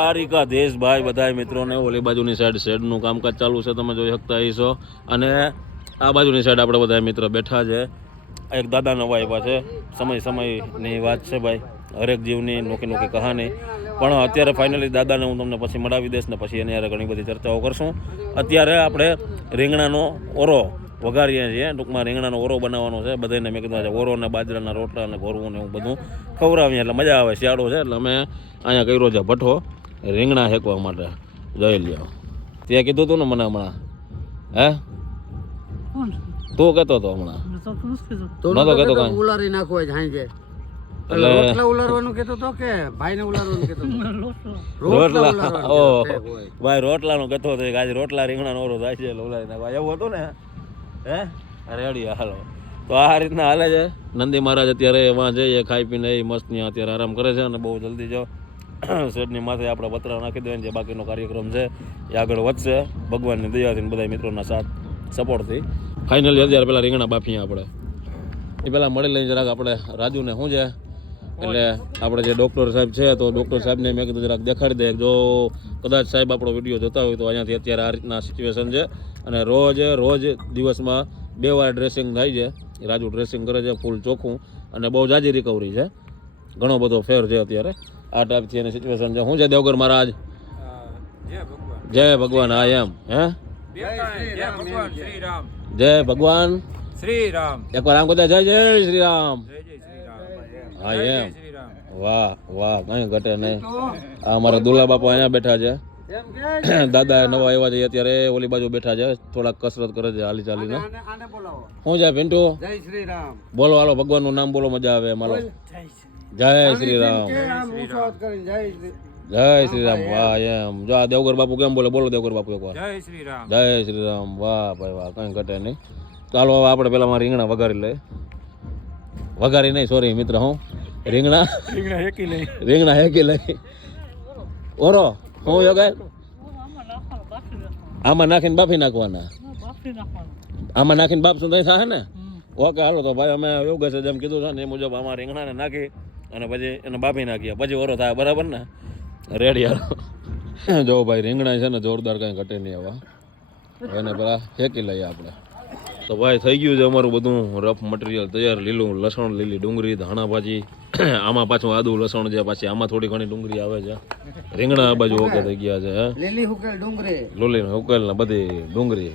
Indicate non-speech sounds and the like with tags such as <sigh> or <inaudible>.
હારિકા દેશભાઈ બધા મિત્રોને ઓલી બાજુની સાઈડ શેડનું કામકાજ ચાલુ છે, તમે જોઈ શકતા હશો. અને આ બાજુની સાઈડ આપણે બધા મિત્ર બેઠા છે. એક દાદા નવા આવ્યા છે. સમય સમયની વાત છે ભાઈ. હરેક જીવની નોકી નોકી કહાની. પણ અત્યારે ફાઇનલી દાદાને હું તમને પછી મળાવી દઈશ ને પછી એની હારે ઘણી બધી ચર્ચાઓ કરશું. અત્યારે આપણે રીંગણાનો ઓરો વઘારીએ છીએ. ટૂંકમાં રીંગણાનો ઓરો બનાવવાનો છે. બધાને મેં કીધું છે ઓરો ને બાજરાના રોટલા અને ઘોરવું ને એવું બધું ખવડાવીએ એટલે મજા આવે. શિયાળો છે એટલે અમે અહીંયા કર્યો છે ભઠ્ઠો. રીંગણા હેકવા માટે જોઈ લ્યો. તે કીધું તું ને મને હમણાં. હે? તું કેતો હતો હમણાં. તો નહોતો કહેતો ઉલારી નાખવો હાંજે. રોટલા ઉલારવાનું કેતો કહેતો હતો આજે રોટલા રીંગણાનો ઓરો થાય છે એવું હતું ને? હે? રેડી હાલો. તો આ રીતના હાલે છે. નંદી મહારાજ અત્યારે એમાં જઈએ ખાઈ પીને એ મસ્ત ત્યાં અત્યારે આરામ કરે છે અને બહુ જલ્દી જો <clears throat> શેડની માથે આપણે પતરા નાખી દેવાની, જે બાકીનો કાર્યક્રમ છે એ આગળ વધશે. ભગવાનની દયાથી બધા મિત્રોના સાથ, સપોર્ટથી. ફાઇનલી અત્યારે પેલા રીંગણા બાફીએ આપણે. એ પહેલાં મળી લઈને જરાક આપણે રાજુને શું છે? એટલે આપણે જે ડૉક્ટર સાહેબ છે, તો ડૉક્ટર સાહેબને મેં કીધું જરાક દેખાડી દે. જો કદાચ સાહેબ આપણો વીડિયો જોતા હોય તો અહીંયાથી અત્યારે આ રીતના સિચ્યુએશન છે. અને રોજ રોજ દિવસમાં બે વાર ડ્રેસિંગ થાય છે. રાજુ ડ્રેસિંગ કરે છે, ફૂલ ચોખ્ખું અને બહુ જાજી રિકવરી છે. ઘણો બધો ફેર છે અત્યારે. આ ટાઈપથી એની સિચ્યુએશન છે. શું છે દેવગર મહારાજ? જય ભગવાન હા એમ. હે? જય ભગવાન. શ્રી રામ જય ભગવાન એકવાર આમ કહેતા જય જય શ્રી રામ જય જય શ્રી રામ હા એમ વાહ વાહ કઈ ઘટે નહીં. આ અમારા દુલા બાપા અહીંયા બેઠા છે. <coughs> દાદા નવા આવ્યા છે અત્યારે ઓલી બાજુ બેઠા છે. થોડાક કસરત કરે છે હાલી ચાલીને. શું છે પિન્ટુ? જય શ્રી રામ બોલો હાલો ભગવાનનું નામ બોલો મજા આવે મારો. જય શ્રી રામ. જય શ્રી જય શ્રી રામ. વાહ એમ. જો આ દેવગર બાપુ કેમ બોલે? બોલો દેવગર બાપુ એકવાર. જય શ્રી રામ. જય શ્રી રામ. વાહ ભાઈ વાહ કઈ ઘટે નહીં. ચાલો હવે આપણે પેલા માં રીંગણા વઘારી લે વઘારી નહીં સોરી મિત્ર હું. રીંગણા. રીંગણા હેકી લઈ. રીંગણા હેકી લઈ. ઓરો હું યોગા આમાં નાખીને બાફી નાખવાના? આમાં નાખીને બાપશું તો થાય ને? ઓકે હાલો તો ભાઈ અમે યોગ છે જેમ કીધું છે ને એ મુજબ આમાં રીંગણાને નાખી. અને પછી એને બાફી નાખીએ પછી ઓરો થાય બરાબર ને? રેડિયા જો ભાઈ રીંગણા છે ને જોરદાર કાંઈ ઘટે નહીં આવા. એને પેલા ફેંકી લઈએ આપણે. તો ભાઈ થઈ ગયું છે અમારું બધું રફ મટીરિયલ તૈયાર. લીલું લસણ લીલી ડુંગળી ધાણા ભાજી. <clears throat> આમાં પાછું આદુ લસણ છે પાછી આમાં થોડી ઘણી ડુંગળી આવે છે. રીંગણા આ બાજુ ઓકે થઈ ગયા છે લીલી હુકેલ ડુંગળી. લોલી ઉકેલ ને બધી ડુંગળી.